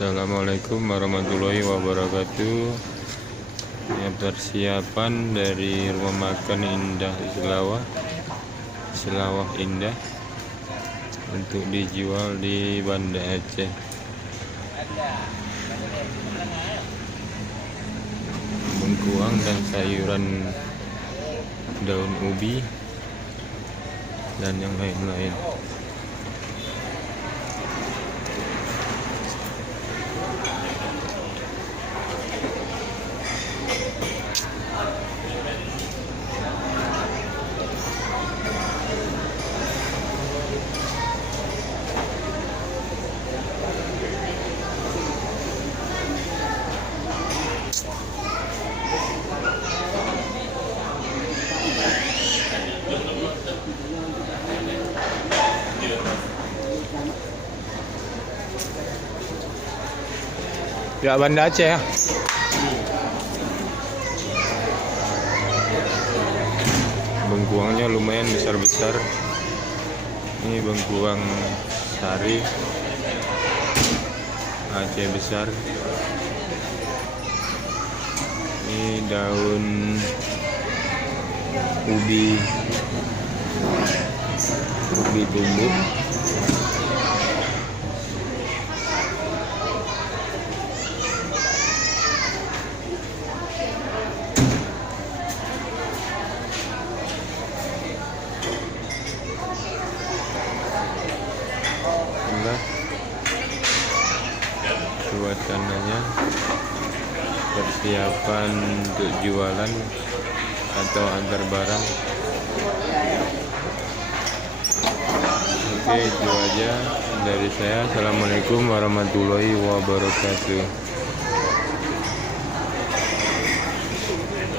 Assalamualaikum warahmatullahi wabarakatuh. Ya, persiapan dari rumah makan Indah Selawah Indah untuk dijual di Banda Aceh. Bengkuang dan sayuran daun ubi dan yang lain-lain. Ya, Banda Aceh ya. Bengkuangnya lumayan besar-besar. Ini bengkuang sari Aceh besar. Ini daun ubi tumbuk. Suasananya persiapan untuk jualan atau antar barang. Oke, itu aja dari saya. Assalamualaikum warahmatullahi wabarakatuh.